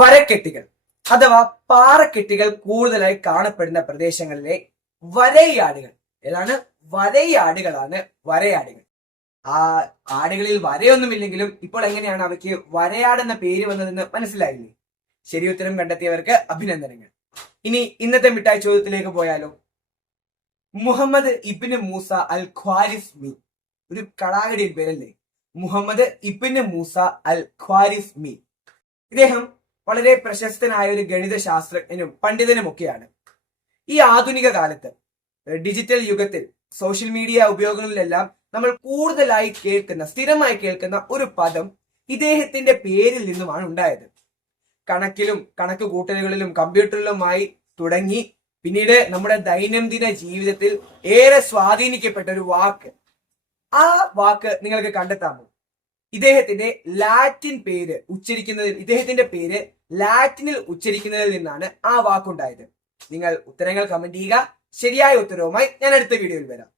വരക്കെട്ടികൾ അഥവാ പാറക്കെട്ടികൾ കൂടുതലായി കാണപ്പെടുന്ന പ്രദേശങ്ങളിലെ വരയാടുകൾ ഏതാണ്? വരയാടുകളാണ് വരയാടുകൾ. ആ ആടുകളിൽ വരയൊന്നുമില്ലെങ്കിലും ഇപ്പോൾ എങ്ങനെയാണ് അവയ്ക്ക് വരയാട് എന്ന പേര് വന്നതെന്ന് മനസ്സിലായില്ലേ? ശരി ഉത്തരം കണ്ടെത്തിയവർക്ക് അഭിനന്ദനങ്ങൾ. ഇനി ഇന്നത്തെ മിഠായി ചോദ്യത്തിലേക്ക് പോയാലോ? Muhammad ibn Musa al Khwarizmi, ഒരു കടാകടിയിൽ പേരല്ലേ? Muhammad ibn Musa al Khwarizmi. ഇദ്ദേഹം വളരെ പ്രശസ്തനായ ഒരു ഗണിത ശാസ്ത്രജ്ഞനും പണ്ഡിതനുമൊക്കെയാണ്. ഈ ആധുനിക കാലത്ത് ഡിജിറ്റൽ യുഗത്തിൽ സോഷ്യൽ മീഡിയ ഉപയോഗങ്ങളിലെല്ലാം നമ്മൾ കൂടുതലായി സ്ഥിരമായി കേൾക്കുന്ന ഒരു പദം ഇദ്ദേഹത്തിന്റെ പേരിൽ നിന്നുമാണ് ഉണ്ടായത്. കണക്കിലും കണക്ക് കൂട്ടലുകളിലും കമ്പ്യൂട്ടറിലുമായി തുടങ്ങി പിന്നീട് നമ്മുടെ ദൈനംദിന ജീവിതത്തിൽ ഏറെ സ്വാധീനിക്കപ്പെട്ട ഒരു വാക്ക്. ആ വാക്ക് നിങ്ങൾക്ക് കണ്ടെത്താമോ? ഇദ്ദേഹത്തിന്റെ പേര് ലാറ്റിനിൽ ഉച്ചരിക്കുന്നതിൽ നിന്നാണ് ആ വാക്കുണ്ടായത്. നിങ്ങൾ ഉത്തരങ്ങൾ കമന്റ് ചെയ്യുക. ശരിയായ ഉത്തരവുമായി ഞാൻ അടുത്ത വീഡിയോയിൽ വരാം.